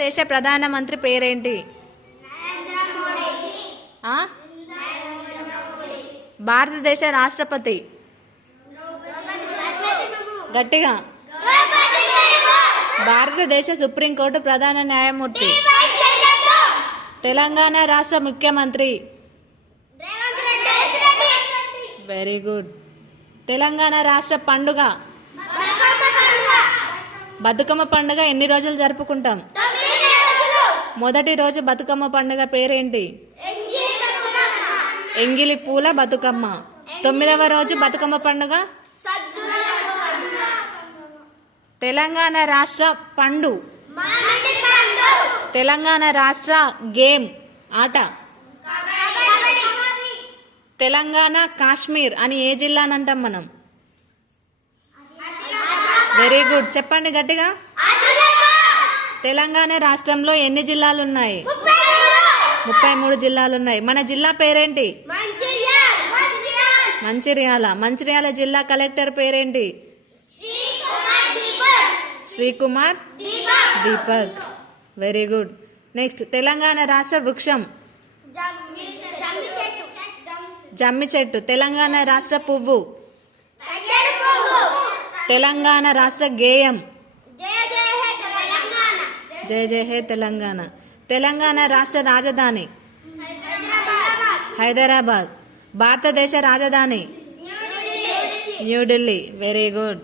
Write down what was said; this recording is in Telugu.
దేశ ప్రధానమంత్రి పేరేంటి? ఆ? భారతదేశ రాష్ట్రపతి గట్టిగా. భారతదేశ సుప్రీంకోర్టు ప్రధాన న్యాయమూర్తి. తెలంగాణ రాష్ట్ర ముఖ్యమంత్రి. Very good. తెలంగాణ రాష్ట్ర పండుగ బతుకమ్మ పండుగ ఎన్ని రోజులు జరుపుకుంటాం? మొదటి రోజు బతుకమ్మ పండుగ పేరేంటి? ఎంగిలి పూల బతుకమ్మ. 9వ రోజు బతుకమ్మ పండుగ. తెలంగాణ రాష్ట్ర పండు. తెలంగాణ రాష్ట్ర గేమ్ ఆట. తెలంగాణ కాశ్మీర్ అని ఏ జిల్లాని అంటాం మనం? Very good. చెప్పండి గట్టిగా. తెలంగాణ రాష్ట్రంలో ఎన్ని జిల్లాలు ఉన్నాయి? 33 జిల్లాలు ఉన్నాయి. మన జిల్లా పేరేంటి? మంచిర్యాల. మంచిర్యాల జిల్లా కలెక్టర్ పేరేంటి? Srikumar Deepak. Very good. Next, Telangana రాష్ట్ర వృక్షం జమ్మి చెట్టు. తెలంగాణ రాష్ట్ర పువ్వు. తెలంగాణ రాష్ట్ర గేయం జయ జయ హే తెలంగాణ. తెలంగాణ రాష్ట్ర రాజధాని హైదరాబాద్. భారతదేశ రాజధాని న్యూఢిల్లీ. Very good.